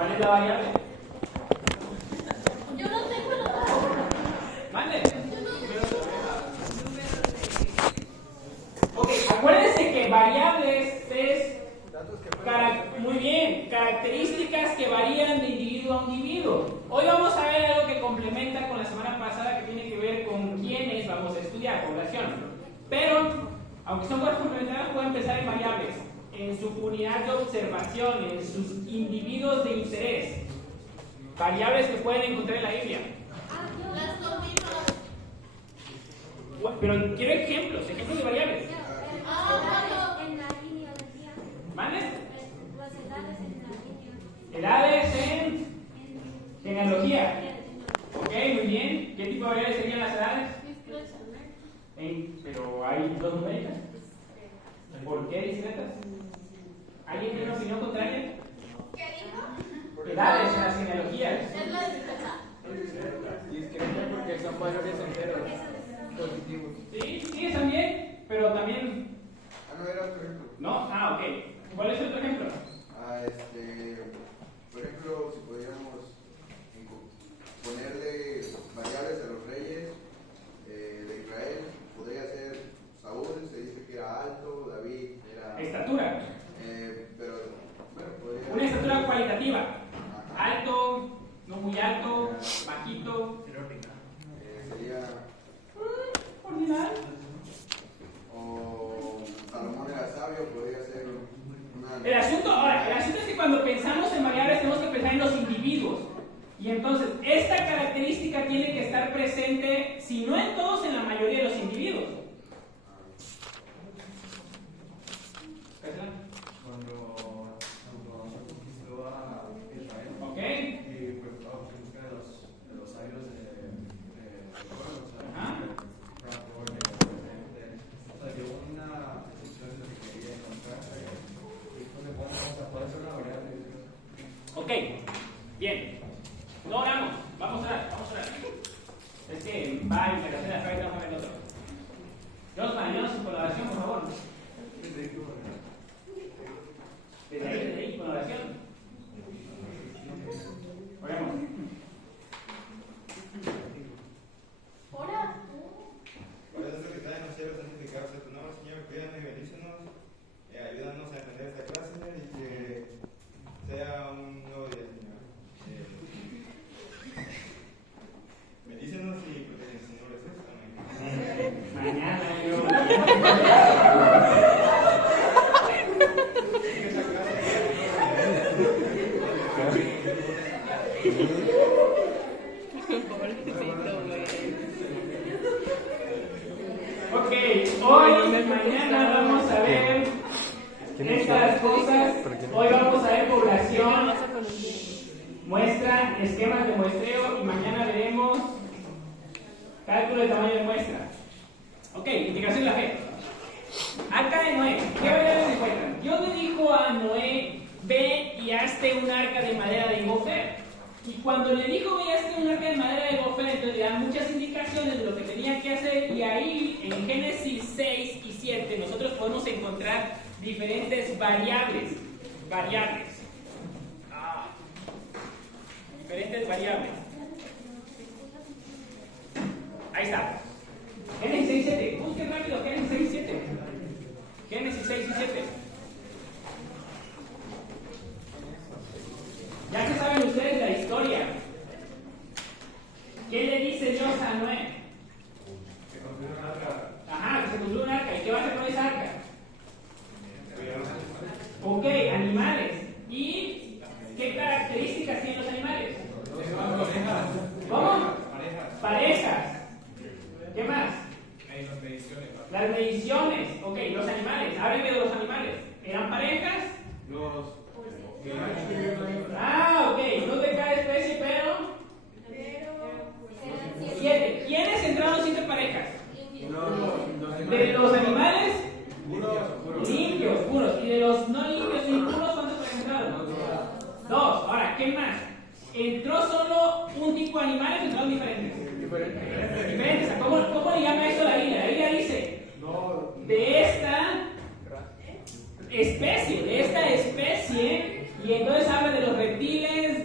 ¿Cuál es la variable? Yo no tengo la Mande. Yo no tengo Ok, acuérdense que variables es muy bien, características que varían de individuo a individuo. Hoy vamos a ver algo que complementa con la semana pasada que tiene que ver con quiénes vamos a estudiar, población. Pero, aunque son cosas complementarias, pueden pensar en variables, en su unidad de observación, en sus individuos de interés. Variables que pueden encontrar en la Biblia. las combino. Pero quiero ejemplos de variables. En la genealogía. ¿Vale? Las edades en la Edades en genealogía. Ok, muy bien. ¿Qué tipo de variables serían las edades? Pero hay dos numéricas. ¿Por qué discretas? ¿Alguien tiene una opinión contraria? ¿Qué dijo? Edades en las genealogías. Es la discreta. Discreta porque son valores enteros positivos. Sí, sí, están bien, pero también. No era otro ejemplo. ¿No? Ah, ok. ¿Cuál es otro ejemplo? Por ejemplo, si pudiéramos ponerle variables a los reyes de Israel, podría ser Saúl, se dice que era alto, David era. Estatura. Pero, bueno, podría. Una estatura cualitativa. Alto, no muy alto, bajito. Sería. Ordinal. O Salomón era sabio, podría ser una. El asunto es que cuando pensamos en variables tenemos que pensar en los individuos. Y entonces, esta característica tiene que estar presente, si no en todos, en la mayoría de los individuos. Cuando conquistó a Israel, ¿Ok? y pues estaba en busca de los sabios del pueblo, o sea, Ajá. salió una decisión de lo que quería encontrar, y pues le ponemos a poder ser una variable. Ok, bien. No oramos, vamos a orar. Es que va a integración de la fe y vamos a ver el otro. Dios, ayúdanos con la oración, por favor. Desde ahí, con la oración. Oremos. Ora. Padre nuestro que estás en los cielos, santificado sea tu nombre, Señor, cuídanos y bendícenos, ayúdanos a entender esta clase, Señor, y que sea un nuevo día, Señor. Bendícenos y protege, Señor Jesús. Amén. Mañana yo. Ok, hoy y mañana vamos a ver estas cosas. Hoy vamos a ver población, muestra, esquemas de muestreo y mañana veremos cálculo de tamaño de muestra. Ok, integración de la fe. Arca de Noé. ¿Qué variables se encuentran? Dios le dijo a Noé, ve y hazte un arca de madera de gofer. Y cuando le dijo ve y hazte un arca de madera de gofer, entonces le dan muchas indicaciones de lo que tenía que hacer. Y ahí, en Génesis 6 y 7, nosotros podemos encontrar diferentes variables. Diferentes variables. Ahí está. Génesis 6 y 7. Busquen rápido Génesis 6 y 7. Génesis 6 y 7. Ya que saben ustedes la historia, ¿qué le dice Dios a Noé? Que construyó un arca. Ajá, que se construyó un arca. ¿Y qué va a hacer con esa arca? Ok, animales. ¿Y qué características tienen los animales? ¿Cómo? Parejas. ¿Qué más? Las mediciones. Ok, los animales. Háblenme de los animales. ¿Eran parejas? Ah, ok. No de cada especie, pero 7. ¿Quiénes entraron 7 parejas? De los animales limpios, puros. Y de los no limpios y impuros, ¿cuántos parejas entraron? 2. Ahora, ¿qué más? ¿Entró solo un tipo de animales o entraron diferentes? Diferentes. ¿Cómo le llama eso la Biblia? La Biblia dice de esta especie, y entonces habla de los reptiles,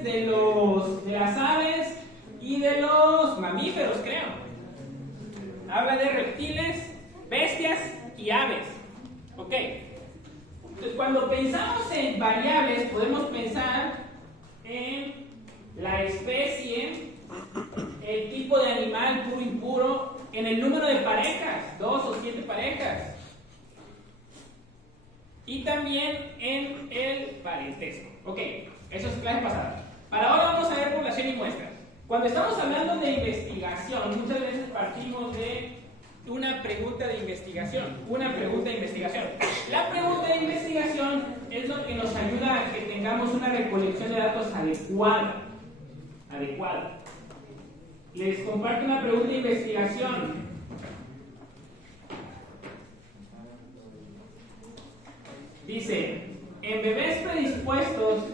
habla de reptiles, bestias y aves. Ok. Entonces, cuando pensamos en variables, podemos pensar en la especie, el tipo de animal puro y impuro, en el número de parejas, 2 o 7 parejas. Y también en el parentesco. Ok, eso es clase pasada. Para ahora vamos a ver población y muestras. Cuando estamos hablando de investigación, muchas veces partimos de una pregunta de investigación. La pregunta de investigación es lo que nos ayuda a que tengamos una recolección de datos adecuada. Les comparto una pregunta de investigación. Dice, en bebés predispuestos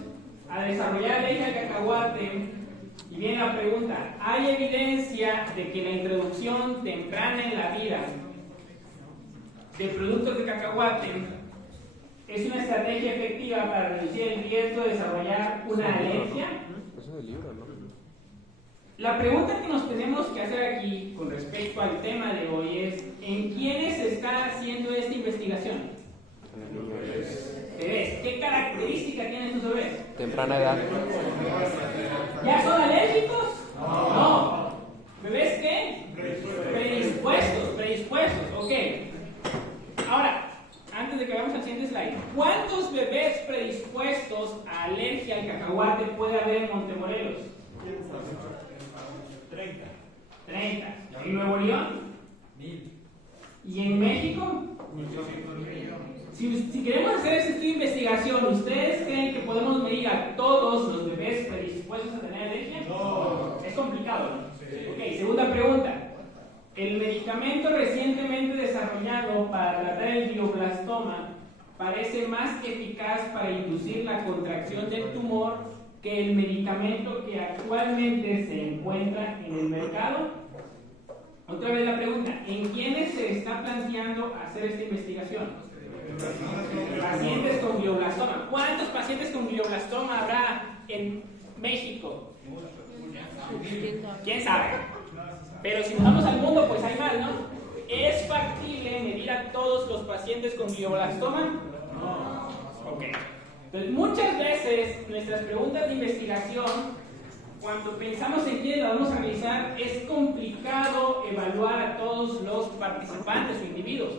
a desarrollar alergia al cacahuate, y viene la pregunta, ¿hay evidencia de que la introducción temprana en la vida de productos de cacahuate es una estrategia efectiva para reducir el riesgo de desarrollar una alergia? Eso es el libro, ¿no? La pregunta que nos tenemos que hacer aquí con respecto al tema de hoy es, ¿en quiénes se está haciendo esta investigación? Bebés. ¿Qué característica tienen sus bebés? Temprana edad. ¿Ya son alérgicos? No. ¿Bebés qué? Predispuestos. Ok. Ahora, antes de que vayamos al siguiente slide, ¿cuántos bebés predispuestos a alergia al cacahuate puede haber en Montemorelos? 30. ¿En Nuevo León? 1000. ¿Y en México? Si queremos hacer este estudio de investigación, ¿ustedes creen que podemos medir a todos los bebés predispuestos a tener alergia? No. Es complicado, ¿no? Sí. Ok, segunda pregunta. El medicamento recientemente desarrollado para tratar el glioblastoma parece más eficaz para inducir la contracción del tumor que el medicamento que actualmente se encuentra en el mercado. Otra vez la pregunta, ¿en quiénes se está planteando hacer esta investigación? Pacientes con glioblastoma. ¿Cuántos pacientes con glioblastoma habrá en México? ¿Quién sabe? Pero si nos vamos al mundo, pues hay más, ¿no? ¿Es factible medir a todos los pacientes con glioblastoma? No. Ok. Entonces, muchas veces nuestras preguntas de investigación, cuando pensamos en quiénes las vamos a realizar, es complicado evaluar a todos los participantes o individuos.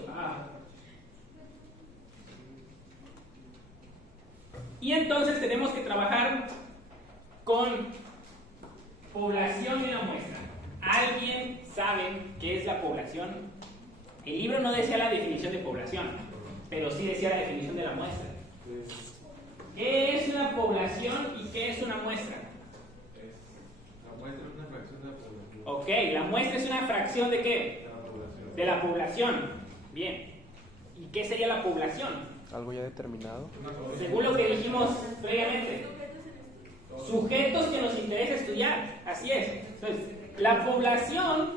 Y entonces tenemos que trabajar con población de una muestra. ¿Alguien sabe qué es la población? El libro no decía la definición de población, pero sí decía la definición de la muestra. ¿Qué es una población y qué es una muestra? La muestra es una fracción de la población. Ok, la muestra es una fracción ¿de qué? De la población. Bien. ¿Y qué sería la población? Algo ya determinado. Según lo que dijimos previamente. Sujetos que nos interesa estudiar. Así es. Entonces, la población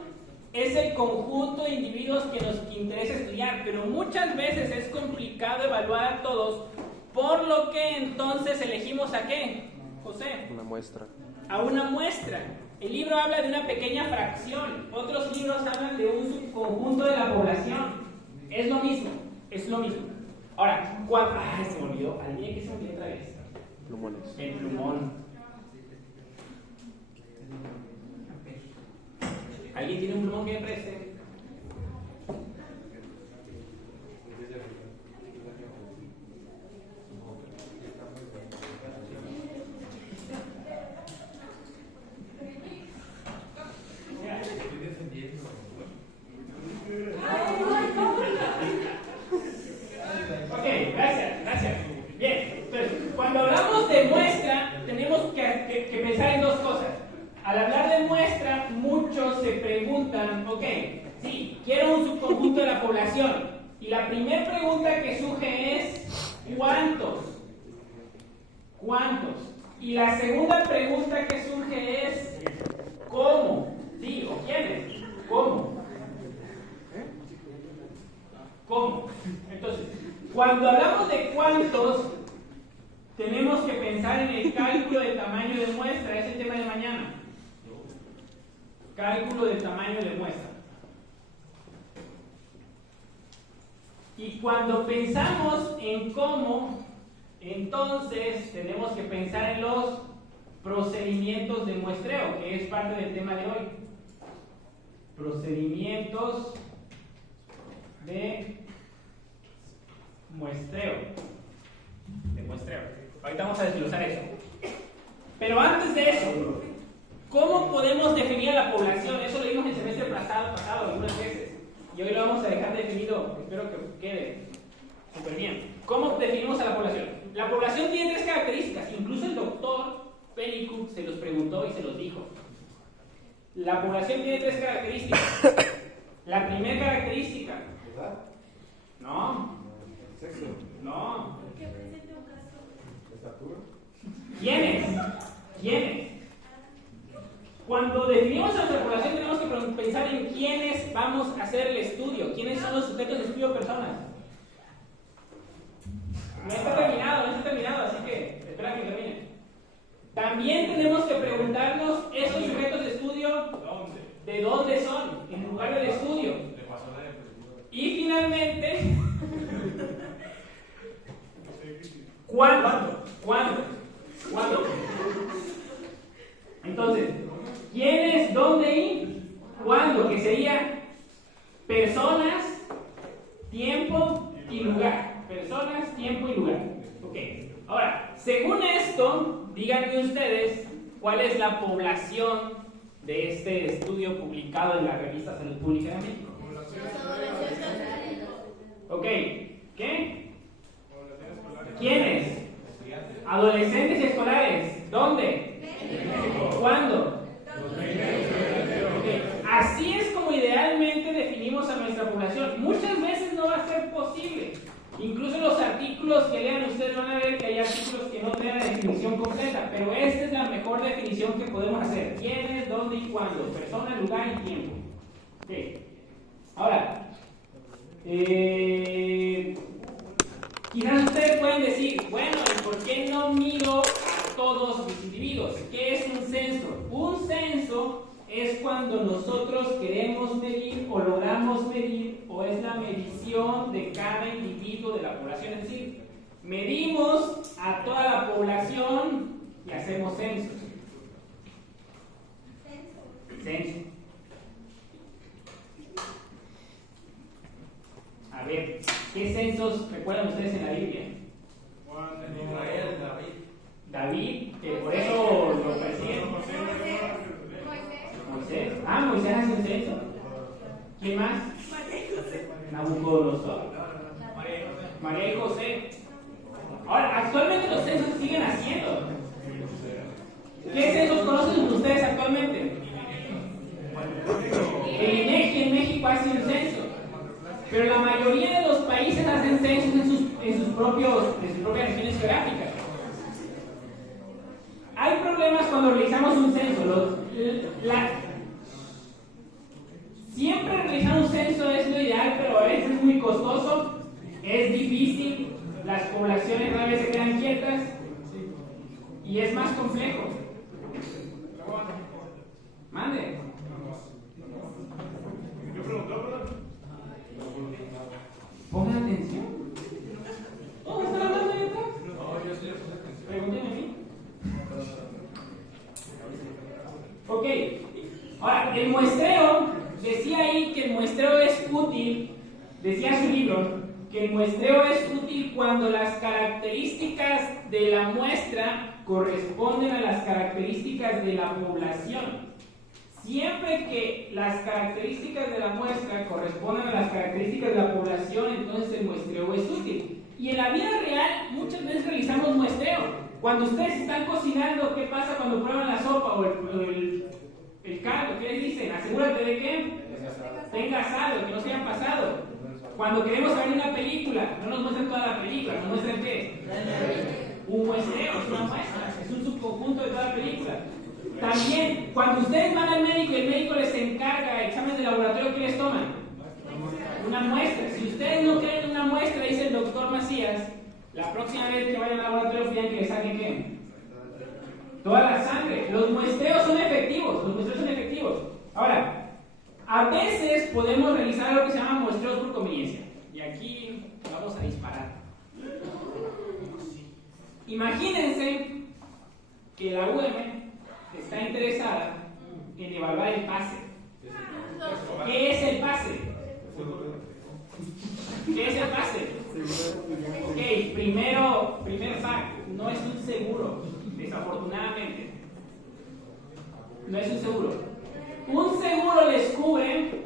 es el conjunto de individuos que nos interesa estudiar, pero muchas veces es complicado evaluar a todos, por lo que entonces elegimos ¿a qué, José? Una muestra. A una muestra. El libro habla de una pequeña fracción, otros libros hablan de un subconjunto de la población. Es lo mismo. Ahora, se me olvidó. Adivinen qué se me olvidó otra vez. Plumones. El plumón. ¿Alguien tiene un plumón que me preste? Ok, gracias. Bien, entonces, cuando hablamos de muestra, tenemos que pensar en dos cosas. Al hablar de muestra, muchos se preguntan, ok, sí, quiero un subconjunto de la población. Y la primera pregunta que surge es, ¿cuántos? Y la segunda pregunta que surge es, ¿cómo? ¿Sí? ¿O quiénes? ¿Cómo? Entonces, cuando hablamos de cuántos, tenemos que pensar en el cálculo del tamaño de muestra. Es el tema de mañana. Cálculo del tamaño de muestra. Y cuando pensamos en cómo, entonces tenemos que pensar en los procedimientos de muestreo, que es parte del tema de hoy. Procedimientos de muestreo. Ahorita vamos a desglosar eso. Pero antes de eso, ¿cómo podemos definir a la población? Eso lo vimos el semestre pasado algunas veces. Y hoy lo vamos a dejar definido. Espero que quede súper bien. ¿Cómo definimos a la población? La población tiene 3 características. Incluso el doctor Pennycook se los preguntó y se los dijo. La población tiene 3 características. La primera característica. ¿Verdad? No. Sexo. No. Que presente un caso. Estatura. ¿Quiénes? Cuando definimos a nuestra población tenemos que pensar en quiénes vamos a hacer el estudio, quiénes son los sujetos de estudio personas. No está terminado, así que espera que termine. También tenemos que preguntarnos esos sujetos de estudio, ¿de dónde son? En el lugar del estudio. Y finalmente, ¿cuándo? Entonces, ¿quiénes, dónde y cuándo? Que sería personas, tiempo y lugar. Personas, tiempo y lugar. Ok. Ahora, según esto, díganme ustedes cuál es la población de este estudio publicado en la revista Salud Pública de México. Ok. ¿Qué? ¿Quiénes? Adolescentes y escolares. ¿Dónde? ¿Cuándo? Okay. Así es como idealmente definimos a nuestra población. Muchas veces no va a ser posible. Incluso los artículos que lean ustedes van a ver que hay artículos que no tienen la definición completa, pero esta es la mejor definición que podemos hacer. ¿Quiénes, dónde y cuándo? Persona, lugar y tiempo. Okay. Ahora, quizás ustedes pueden decir, bueno, ¿y por qué no miro a todos mis individuos? ¿Qué es un censo? Un censo es cuando nosotros queremos medir o logramos medir, o es la medición de cada individuo de la población. Es decir, medimos a toda la población y hacemos censos. Censo. A ver, ¿qué censos recuerdan ustedes en la Biblia? David, que por eso lo persiguen. Moisés. Moisés hace un censo. ¿Quién más? Nabucodonosor. María y José. Ahora, actualmente los censos se siguen haciendo. ¿Qué censos conocen ustedes actualmente? El INEGI en México hace un censo. Pero la mayoría de los países hacen censos en sus propias regiones geográficas. Hay problemas cuando realizamos un censo. Siempre realizar un censo es lo ideal, pero a veces es muy costoso, es difícil, las poblaciones a veces se quedan quietas y es más complejo. Mande. Pongan atención. ¿Todos están hablando ahí atrás? No, yo sí le puse atención. Pregúntenme a mí. Ok. Ahora, el muestreo, decía ahí que el muestreo es útil, decía su libro, que el muestreo es útil cuando las características de la muestra corresponden a las características de la población. Siempre que las características de la muestra correspondan a las características de la población, entonces el muestreo es útil. Y en la vida real muchas veces realizamos muestreo. Cuando ustedes están cocinando, ¿qué pasa cuando prueban la sopa o el caldo? ¿Qué les dicen? Asegúrate de que tenga sal, que no se hayan pasado. Cuando queremos ver una película, no nos muestran toda la película, nos muestran ¿qué? Un muestreo, es una muestra, es un subconjunto de toda la película. También, cuando ustedes van al médico y el médico les encarga exámenes de laboratorio, ¿qué les toman? Una muestra. Si ustedes no creen en una muestra, dice el doctor Macías, la próxima vez que vayan al laboratorio, pidan que les saquen ¿qué? Toda la sangre. Los muestreos son efectivos. Ahora, a veces podemos realizar algo que se llama muestreos por conveniencia. Y aquí vamos a disparar. Imagínense que la UM está interesada en evaluar el pase. ¿Qué es el pase? ¿Qué es el pase? Ok, primer fact, no es un seguro, desafortunadamente. No es un seguro. Un seguro les cubre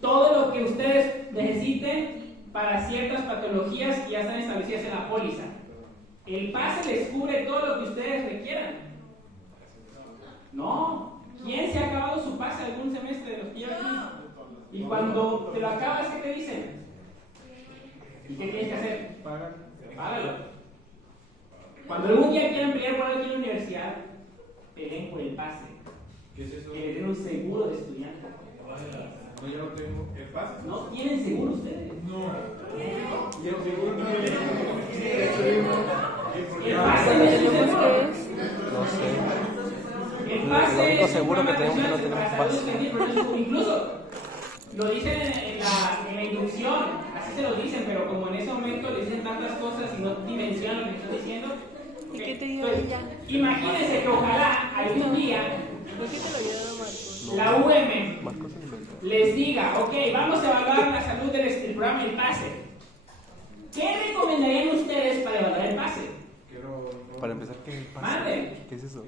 todo lo que ustedes necesiten para ciertas patologías que ya están establecidas en la póliza. El pase les cubre todo lo que ustedes requieran. No. ¿Quién se ha acabado su pase algún semestre de los que yo aquí? Y cuando te lo acabas, ¿qué te dicen? ¿Y qué tienes que hacer? Págalo. Cuando algún día quieran pelear por algo aquí en la universidad, peleen por el pase. ¿Qué es eso? Que le den un seguro de estudiante. No, yo no tengo. ¿Qué pasa? ¿No tienen seguro ustedes? No. Yo seguro no. El pase no es un seguro. No sé. El pase Lo único es seguro un que programa tenemos que no para tenemos salud estudiantil, incluso lo dicen en la inducción, así se lo dicen, pero como en ese momento le dicen tantas cosas y no dimensionan lo que estoy diciendo. ¿Y qué te digo Entonces, ella? Imagínense que ojalá algún día ¿Por qué te lo llevaron, Marcos? la UM Marcos se inventó. les diga, ok, vamos a evaluar la salud del programa del pase. ¿Qué recomendarían ustedes para evaluar el pase? Para empezar, ¿qué es el pase? Mande. ¿Qué es eso?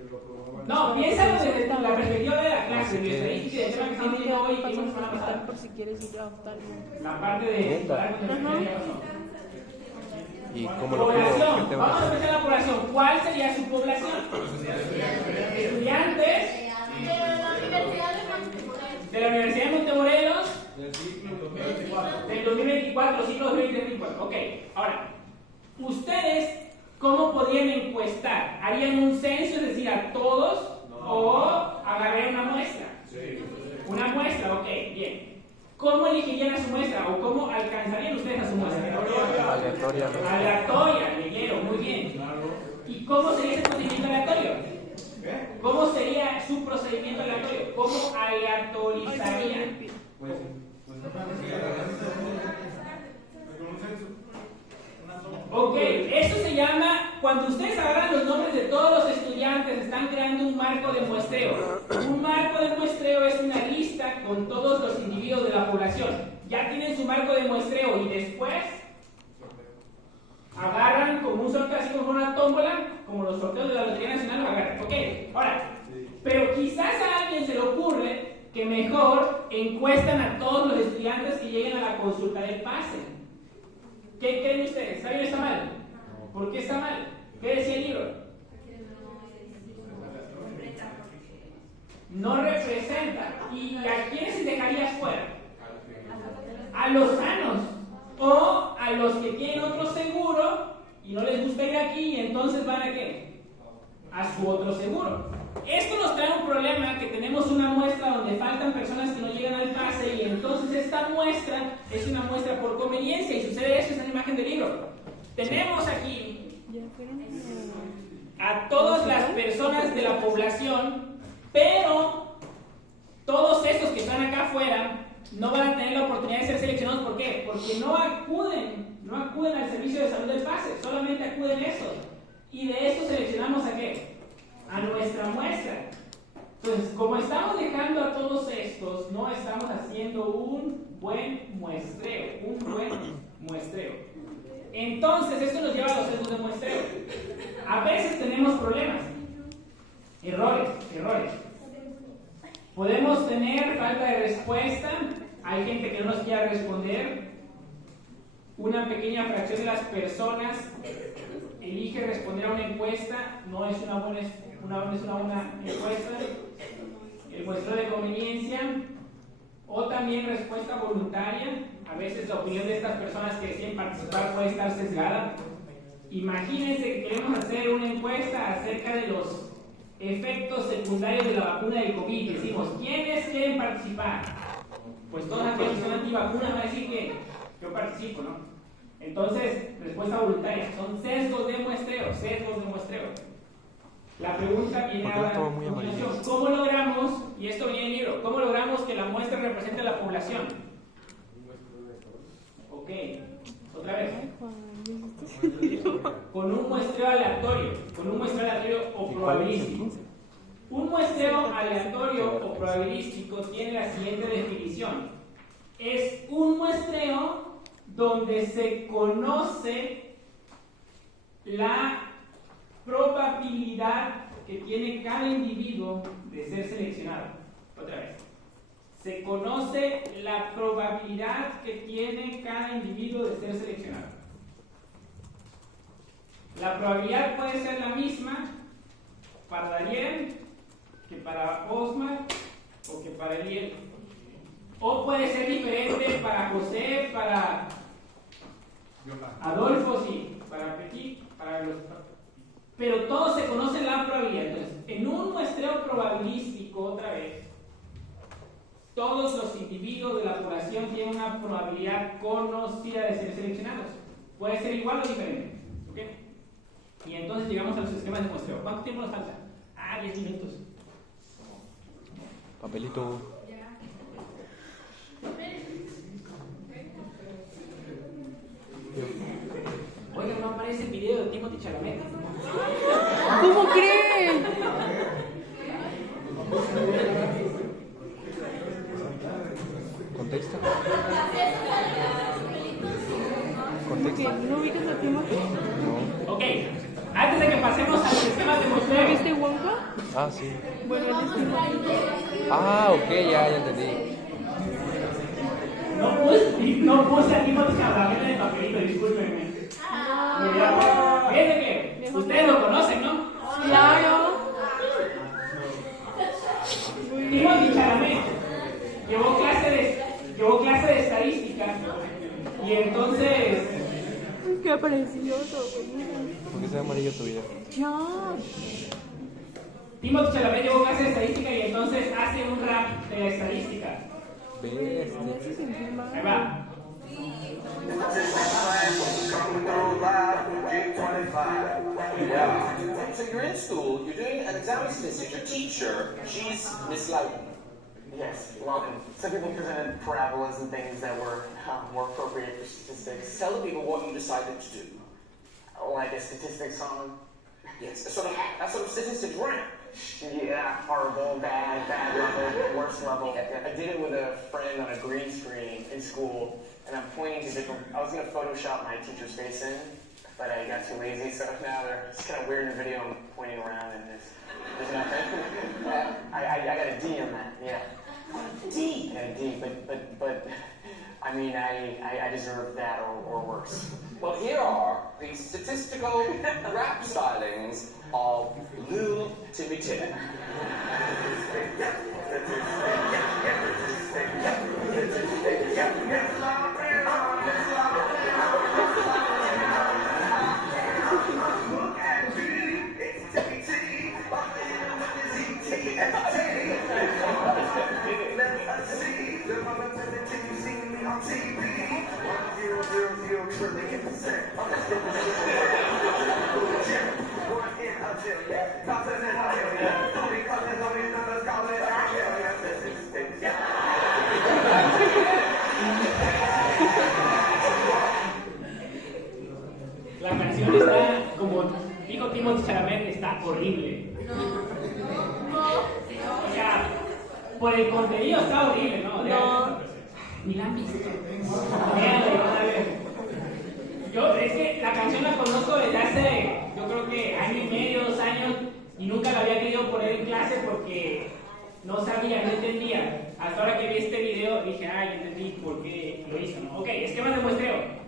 No, piénsalo desde la perspectiva de la clase, Así de que- estadística y del tema que estamos viendo hoy y que vimos la semana pasada. Por si quieres ir a oftalmo. La parte de Neta. ¿Y cómo lo pido? ¿Qué población. tengo que Vamos a hacer? empezar la población. ¿Cuál sería su población? Estudiantes de la Universidad de Montemorelos del 2024, ciclo 2024. Ok, ahora, ustedes, ¿cómo podrían encuestar? ¿Harían un censo, es decir, a todos? ¿O agarrarían una muestra? Una muestra, ok, bien. ¿Cómo elegirían a su muestra? ¿O cómo alcanzarían ustedes a su muestra? Aleatoria. Aleatoria, leyeron, muy bien. ¿Y cómo sería ese procedimiento aleatorio? ¿Cómo sería su procedimiento aleatorio? ¿Cómo aleatorizarían? Ok, eso se llama, cuando ustedes agarran los nombres de todos los estudiantes, están creando un marco de muestreo. Un marco de muestreo es una lista con todos los individuos de la población. Ya tienen su marco de muestreo y después agarran como un sorteo, así como una tómbola, como los sorteos de la Lotería Nacional, lo agarran. Ok, ahora, pero quizás a alguien se le ocurre que mejor encuestan a todos los estudiantes que lleguen a la consulta del pase. ¿Qué creen ustedes? ¿Está bien o está mal? ¿Por qué está mal? ¿Qué decía el libro? No representa. ¿Y a quiénes dejarías fuera? A los sanos. O a los que tienen otro seguro y no les gusta ir aquí y entonces van a ¿qué? A su otro seguro. Esto nos trae un problema, que tenemos una muestra donde faltan personas que no llegan al pase y entonces esta muestra es una muestra por conveniencia y sucede eso, es la imagen del libro. Tenemos aquí a todas las personas de la población, pero todos estos que están acá afuera no van a tener la oportunidad de ser seleccionados. ¿Por qué? Porque no acuden al servicio de salud del pase, solamente acuden esos. Y de estos seleccionamos ¿a qué? A nuestra muestra. Entonces, como estamos dejando a todos estos, no estamos haciendo un buen muestreo. Entonces, esto nos lleva a los sesgos de muestreo. A veces tenemos problemas, errores. Podemos tener falta de respuesta, hay gente que no nos quiere responder, una pequeña fracción de las personas elige responder a una encuesta, no es una buena encuesta, el muestreo de conveniencia, o también respuesta voluntaria. A veces la opinión de estas personas que deciden participar puede estar sesgada. Imagínense que queremos hacer una encuesta acerca de los efectos secundarios de la vacuna del COVID. Decimos, ¿quiénes quieren participar? Pues todos aquellos que son antivacunas van a decir que yo participo, ¿no? Entonces, respuesta voluntaria. Son sesgos de muestreo. La pregunta viene ahora a continuación. ¿Cómo logramos, y esto viene en el libro, cómo logramos que la muestra represente a la población? ¿Ok? Ok, otra vez. Con un muestreo aleatorio, o probabilístico. Un muestreo aleatorio o probabilístico tiene la siguiente definición. Es un muestreo donde se conoce la probabilidad que tiene cada individuo de ser seleccionado. Otra vez. Se conoce la probabilidad que tiene cada individuo de ser seleccionado. La probabilidad puede ser la misma para Daniel que para Osmar o que para Eliel. O puede ser diferente para José, para Adolfo, sí, para Petit, para los... Pero todos se conocen la probabilidad. Entonces, en un muestreo probabilístico, otra vez, todos los individuos de la población tienen una probabilidad conocida de ser seleccionados. Puede ser igual o diferente. ¿Okay? Y entonces llegamos a los esquemas de muestreo. ¿Cuánto tiempo nos falta? 10 minutos. Papelito. Oiga, ¿no aparece el video de Timothy Chalamet? ¿Cómo crees? ¿Contexto? ¿Qué? ¿No ubicas a Timothy? No. Ok, antes de que pasemos a los esquemas de ¿No muestreo. viste Wonka? Ah, sí. Bueno, él es Timothy. Ah, ok, ya entendí. No puse a Timothy Chalamet en el papelito, discúlpenme. Fíjense que ustedes lo conocen, ¿no? Claro. Timothy Chalamet llevó clase de estadística y entonces... ¿Qué apareció todo? ¿Por qué se ve amarillo tu video? Ya. Timothy Chalamet llevó clase de estadística y entonces hace un rap de la estadística. ¿Ves? Me hace sentir mal. Ahí va. Yeah. So you're in school, you're doing an exam statistic, your teacher, she's Miss Loudon. Yes, well, some people presented parabolas and things that were more appropriate for statistics. Tell the people what you decided to do. Like a statistics song? Yes, that's what statistics rap. Yeah, horrible, bad level, worst level. I did it with a friend on a green screen in school, and I'm pointing to different... I was going to Photoshop my teacher's face in, but I got too lazy, so now it's kind of weird in the video. I'm pointing around and there's nothing. I got a D on that, yeah. D! I got a D, but I mean, I deserve that or worse. Well, here are the statistical rap stylings of Lil Timmy Tim. La canción está, como dijo Timothy Chalamet, está horrible. O sea, por el contenido está horrible, ¿no? Ni la han visto. Véanlo, van a ver. Es que la canción la conozco desde hace, yo creo que año y medio, 2 años, y nunca la había querido poner en clase porque no sabía, no entendía. Hasta ahora que vi este video dije, ya entendí por qué lo hizo, ¿no? Ok, esquemas de muestreo.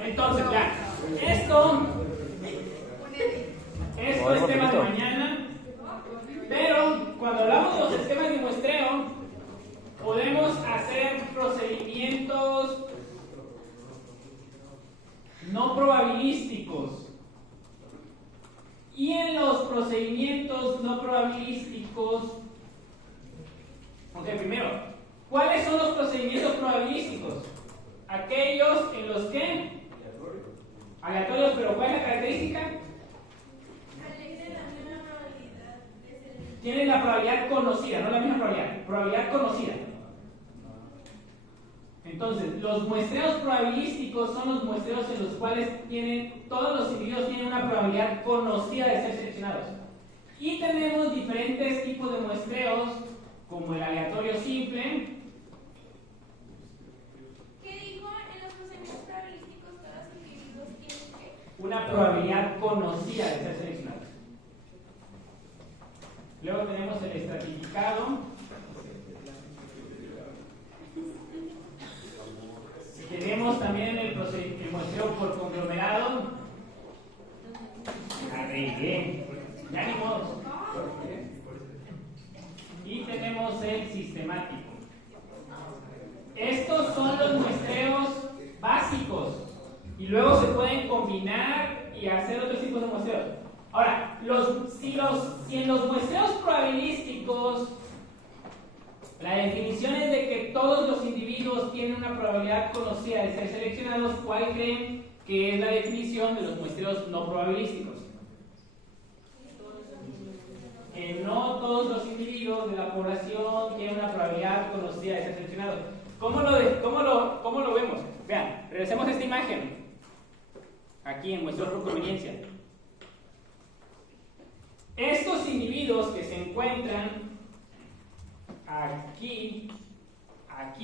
Entonces, ya, esto es tema de mañana, pero cuando hablamos de los esquemas de muestreo, podemos hacer procedimientos no probabilísticos. Y en los procedimientos no probabilísticos, ok, primero, ¿cuáles son los procedimientos probabilísticos? Aquellos en los que aleatorios, pero ¿cuál es la característica? Tienen la probabilidad conocida, no la misma probabilidad, probabilidad conocida. Entonces, los muestreos probabilísticos son los muestreos en los cuales todos los individuos tienen una probabilidad conocida de ser seleccionados. Y tenemos diferentes tipos de muestreos, como el aleatorio simple. ¿Qué dijo? En los procedimientos probabilísticos todos los individuos tienen que... Una probabilidad conocida de ser seleccionados. Luego tenemos el estratificado. Tenemos también el muestreo por conglomerado. Arreglé. Ya ni modo. Y tenemos el sistemático. Estos son los muestreos básicos. Y luego se pueden combinar y hacer otros tipos de muestreos. Ahora, si en los muestreos probabilísticos la definición es de que todos los individuos tienen una probabilidad conocida de ser seleccionados, ¿cuál creen que es la definición de los muestreos no probabilísticos? Que no todos los individuos de la población tienen una probabilidad conocida de ser seleccionados. ¿Cómo lo vemos? Vean, regresemos a esta imagen. Aquí en muestreo por conveniencia. Estos individuos que se encuentran aquí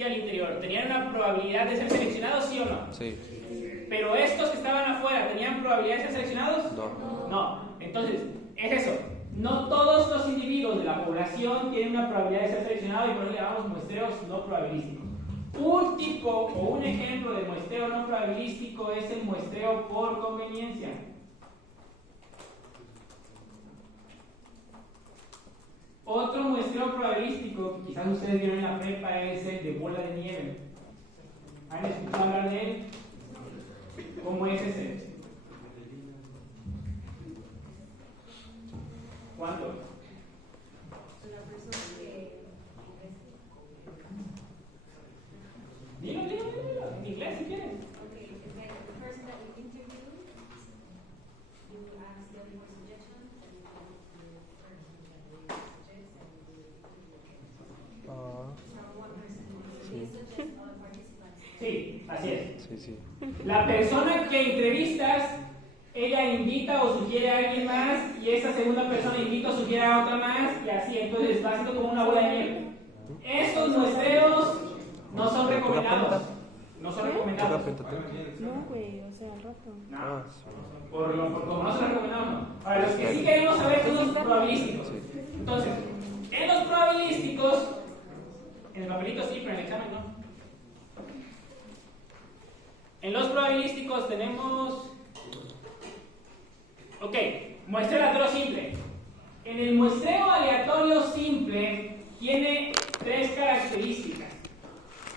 al interior, ¿tenían una probabilidad de ser seleccionados, sí o no? Sí. Pero estos que estaban afuera, ¿tenían probabilidad de ser seleccionados? No. No. Entonces, es eso. No todos los individuos de la población tienen una probabilidad de ser seleccionados y por eso llamamos muestreos no probabilísticos. Un tipo o un ejemplo de muestreo no probabilístico es el muestreo por conveniencia. Otro muestreo probabilístico, que quizás ustedes vieron en la prepa, es el de bola de nieve. ¿Han escuchado hablar de él? ¿Cómo es ese? ¿Cuánto? Dilo, en inglés si quieres. Sí, así es. Sí. La persona que entrevistas, ella invita o sugiere a alguien más y esa segunda persona invita o sugiere a otra más y así, entonces va siendo como una bola de nieve. Estos muestreos no son recomendados. No son recomendados. No, güey, o sea, al rato. No. Como no son recomendados, no. Ahora, los que sí queremos saber son los probabilísticos. Entonces, en los probabilísticos, en el papelito sí, pero en el examen no. En los probabilísticos tenemos... Ok, muestreo aleatorio simple. En el muestreo aleatorio simple tiene tres características.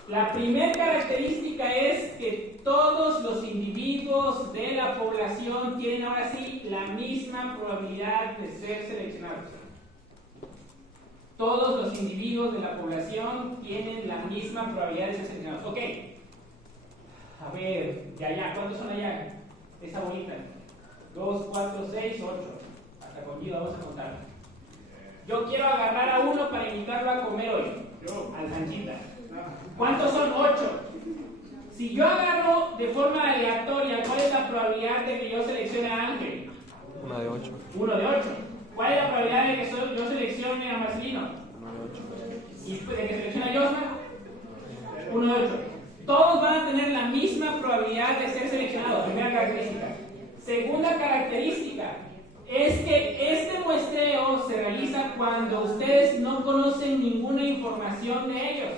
La primera característica es que todos los individuos de la población tienen ahora sí la misma probabilidad de ser seleccionados. Todos los individuos de la población tienen la misma probabilidad de ser seleccionados. Ok. A ver, de allá, ¿cuántos son allá? Esa bolita. 2, 4, 6, 8. Hasta con Guido vamos a contar. Yo quiero agarrar a uno para invitarlo a comer hoy. Al Sanchita. ¿Cuántos son? 8. Si yo agarro de forma aleatoria, ¿cuál es la probabilidad de que yo seleccione a Ángel? 1 de 8. 1 de 8. ¿Cuál es la probabilidad de que yo seleccione a Marcelino? 1 de 8. ¿Y de que seleccione a Josma? 1 de 8. Todos van a tener la misma probabilidad de ser seleccionados. Primera característica. Segunda característica es que este muestreo se realiza cuando ustedes no conocen ninguna información de ellos.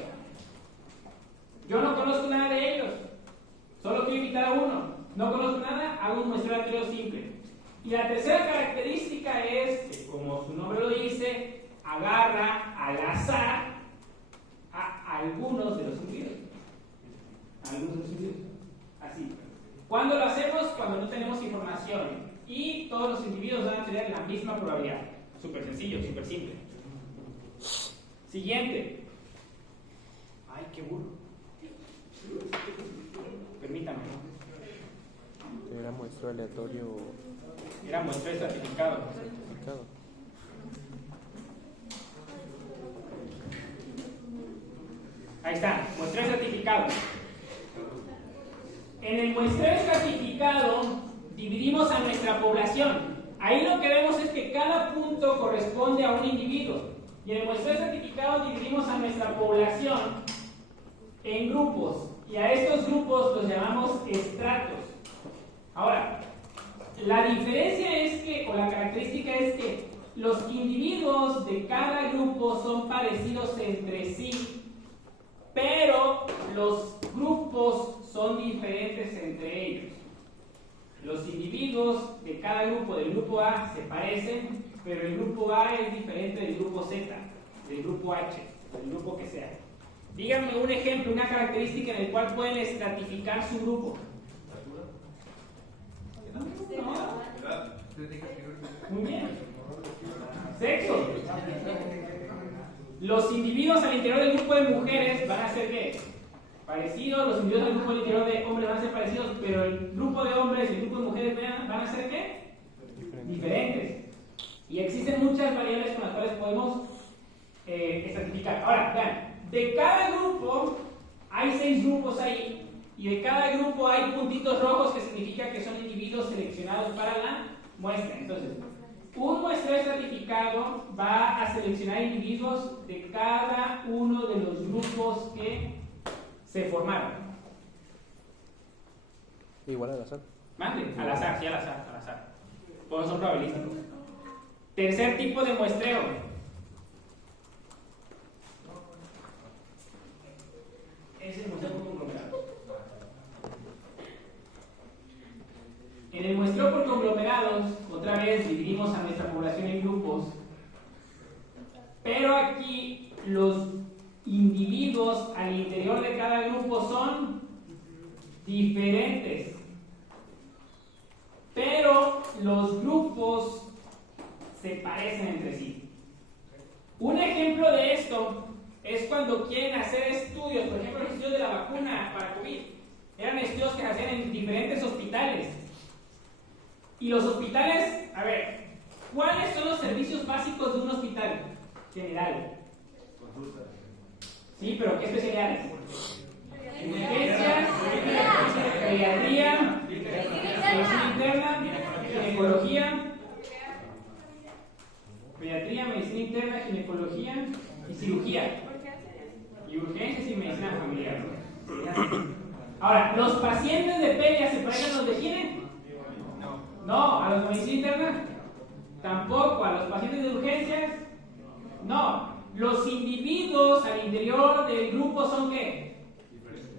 Yo no conozco nada de ellos. Solo quiero invitar a uno. No conozco nada, hago un muestreo aleatorio simple. Y la tercera característica es que, como su nombre lo dice, agarra al azar a algunos de los individuos. Así. ¿Cuándo lo hacemos? Cuando no tenemos información. Y todos los individuos van a tener la misma probabilidad. Súper sencillo, súper simple. Siguiente. Ay, qué burro. Permítame. Era muestreo aleatorio. Era muestreo estratificado. Ahí está, muestreo estratificado. En el muestreo estratificado dividimos a nuestra población. Ahí lo que vemos es que cada punto corresponde a un individuo. Y en el muestreo estratificado dividimos a nuestra población en grupos. Y a estos grupos los llamamos estratos. Ahora, la diferencia es que, o la característica es que los individuos de cada grupo son parecidos entre sí, pero los grupos son diferentes entre ellos. Los individuos de cada grupo, del grupo A, se parecen, pero el grupo A es diferente del grupo Z, del grupo H, del grupo que sea. Díganme un ejemplo, una característica en el cual pueden estratificar su grupo. ¿No? Muy bien. Sexo. Los individuos al interior del grupo de mujeres van a ser ¿qué? Parecidos, los individuos del grupo al interior de hombres van a ser parecidos, pero el grupo de hombres y el grupo de mujeres van a ser ¿qué? Diferentes. Y existen muchas variables con las cuales podemos estratificar. Ahora, vean, de cada grupo hay 6 grupos ahí, y de cada grupo hay puntitos rojos que significa que son individuos seleccionados para la muestra. Entonces, un muestreo estratificado va a seleccionar individuos de cada uno de los grupos que se formaron. Igual al azar. Mande, al azar, sí, al azar, al azar. Todos son probabilísticos. Tercer tipo de muestreo. Es el muestreo por conglomerados. En el muestreo por conglomerados, otra vez dividimos a nuestra población en grupos, pero aquí los individuos al interior de cada grupo son diferentes, pero los grupos se parecen entre sí. Un ejemplo de esto es cuando quieren hacer estudios, por ejemplo, los estudios de la vacuna para COVID. Eran estudios que se hacían en diferentes hospitales. Y los hospitales, a ver, ¿cuáles son los servicios básicos de un hospital general? Sí, pero ¿qué especialidades? Urgencias, pediatría, medicina interna, ginecología, pediatría, medicina interna, ginecología y cirugía. Y urgencias y medicina familiar. Ahora, ¿los pacientes de pedia se parecen a los de gine? No. ¿A los de medicina interna? Tampoco. ¿A los pacientes de urgencias? No. Los individuos al interior del grupo son ¿qué?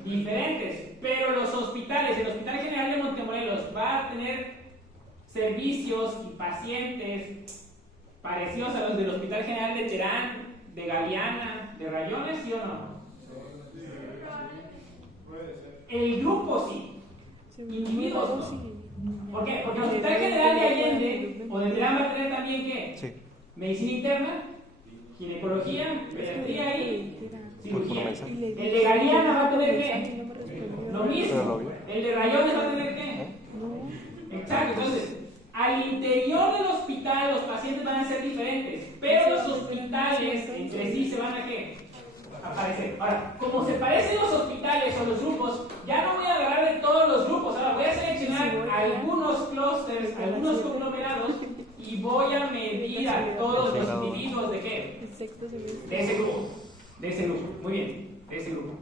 Diferentes. Pero los hospitales, el Hospital General de Montemorelos va a tener servicios y pacientes parecidos a los del Hospital General de Terán, de Galeana, de Rayones, ¿sí o no? El grupo sí. Individuos no. ¿Por qué? Porque el Hospital General de Allende o de Terán va a tener también ¿qué? Sí. Medicina interna, ginecología, pediatría y cirugía. El El de Galeana va a tener ¿qué? Lo mismo. El de Rayones va a tener ¿qué? Exacto. Entonces, al interior del hospital los pacientes van a ser diferentes, pero los hospitales entre sí se van a ¿qué? A parecer. Ahora, como se parecen los hospitales o los grupos, ya no voy a agarrar de todos los grupos. Ahora voy a seleccionar algunos clústeres, algunos conglomerados y voy a medir a todos los individuos de ¿qué? De ese grupo. De ese grupo. Muy bien. De ese grupo.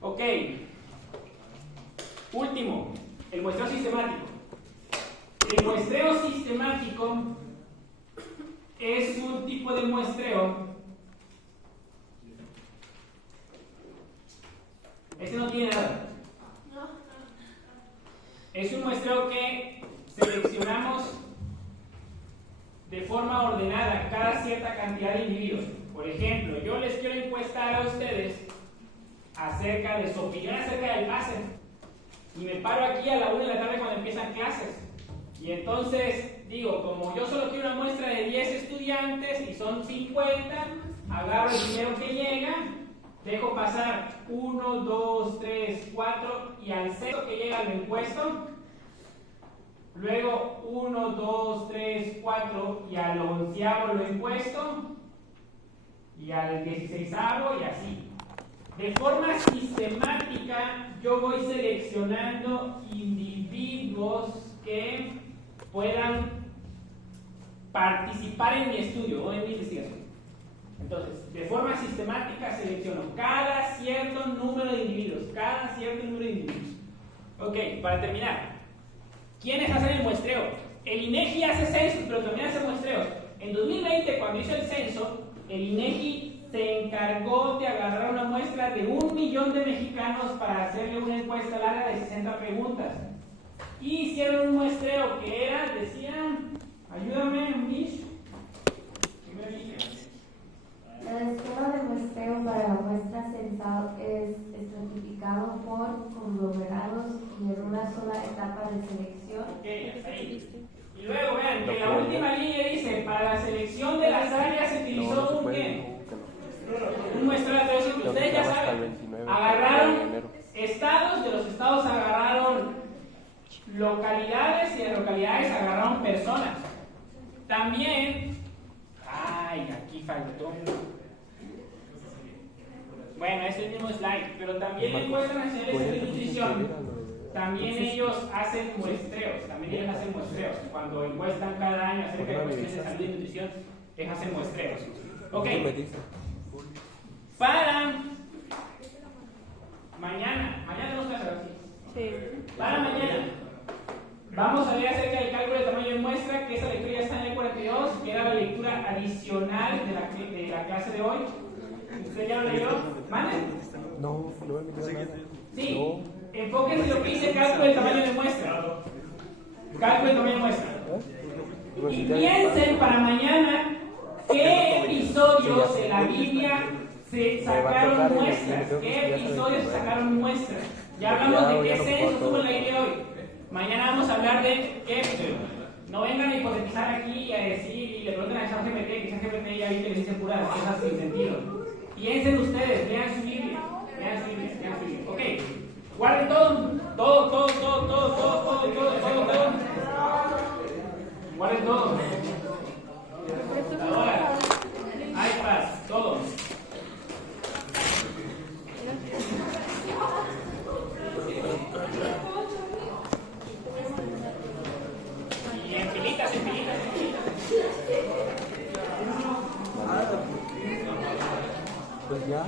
Ok. Último, el muestreo sistemático. El muestreo sistemático es un tipo de muestreo. Este no tiene nada. Es un muestreo que seleccionamos de forma ordenada cada cierta cantidad de individuos. Por ejemplo, yo les quiero encuestar a ustedes acerca de su opinión acerca del pase. Y me paro aquí a la 1 de la tarde cuando empiezan clases. Y entonces digo, como yo solo quiero una muestra de 10 estudiantes y son 50, agarro el primero que llega, dejo pasar 1, 2, 3, 4 y al sexto que llega lo encuesto. Luego 1, 2, 3, 4 y al 11º lo encuesto. Y al 16º y así. De forma sistemática yo voy seleccionando individuos que puedan participar en mi estudio o en mi investigación. Entonces, de forma sistemática selecciono cada cierto número de individuos, Ok, para terminar, ¿quiénes hacen el muestreo? El INEGI hace censos, pero también hace muestreos. En 2020, cuando hizo el censo, el INEGI se encargó de agarrar una muestra de 1 millón de mexicanos para hacerle una encuesta larga de 60 preguntas. Y hicieron un muestreo que era, decían, ayúdame, Mish. El esquema de muestreo para muestra censal es estratificado por conglomerados y en una sola etapa de selección. Okay, ahí. Y luego vean que la última línea dice, para la selección de las áreas se utilizó un ¿qué? Un muestreo de datos que ustedes ya saben. Agarraron estados, de los estados agarraron localidades y de localidades agarraron personas. También, aquí faltó. Bueno, es el mismo slide, pero también la encuesta nacional de salud y nutrición, también ellos hacen muestreos, Cuando encuestan cada año acerca de cuestiones de salud y nutrición, ellos hacen muestreos. Ok. Para mañana tenemos clase así. Sí. Para mañana vamos a ver acerca del cálculo de tamaño de muestra, que esa lectura ya está en el 42, que era la lectura adicional de la clase de hoy. ¿Usted ya lo leyó? ¿Mande? No he leído nada. Sí, enfóquense en lo que dice cálculo del tamaño de muestra. Cálculo del tamaño de muestra. Y piensen para mañana qué episodios de la Biblia se sacaron muestras. ¿Qué episodios se sacaron muestras? Ya hablamos de qué censo tuvo la Biblia hoy. Mañana vamos a hablar de qué episodio. No vengan a hipotetizar aquí y a decir y le pregunten a ChatGPT, que ChatGPT ya vi que les dice puras cosas sin sentido. Piensen ustedes, vean su Biblia. Ok, guarden todo. Guarden todo. Ahora, iPads, todo. Y en filitas. Pues ya.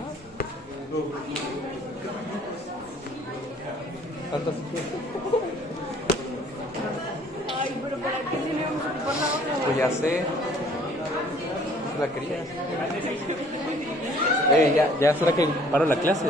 ¿Cuántas? Ay, pero ¿para qué si le vamos a ocupar la otra? Pues ya sé. La quería. Ya será que paro la clase.